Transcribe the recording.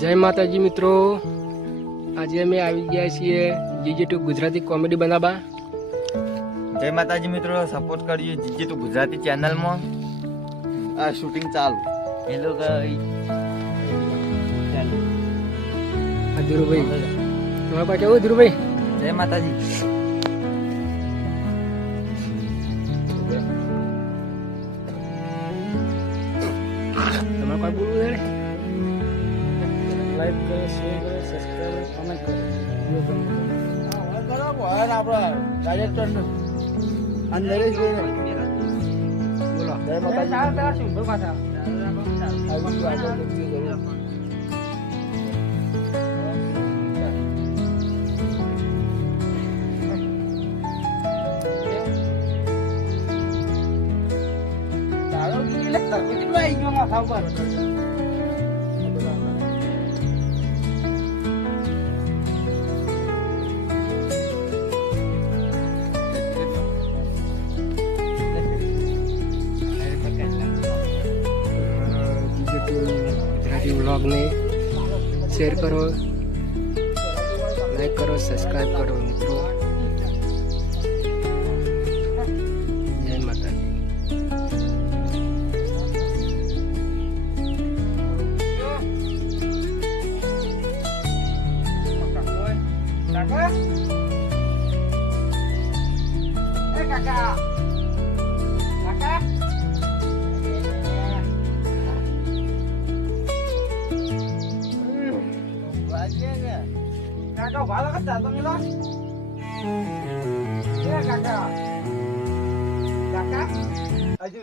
જય માતાજી મિત્રો, આજે અમે આવી ગયા છીએ જીજી2 ગુજરાતી કોમેડી બનાવવા. જય માતાજી મિત્રો, સપોર્ટ કરજો જીજી2 ગુજરાતી ચેનલમાં. આ શૂટિંગ ચાલુ. Hello guys. ધીરુભાઈ, તમારા પાસે કેવું ધીરુભાઈ? જય માતાજી. તમારે કોઈ બોલવું છે? લાઈક કરો, શેર કરો, સબસ્ક્રાઇબ કરો, કમેન્ટ કરો. આપણા ડાયરેક્ટર નરેશભાઈ બોલો. જય માતાજી. બોલ પાછા. ગુજરાતી વ્લોગને શેર કરો, લાઈક કરો, સબસ્ક્રાઇબ કરો મિત્રો. જય માતાજી. કાકા ભાલો કરતા તમે લો. કાકા કાકા હજુ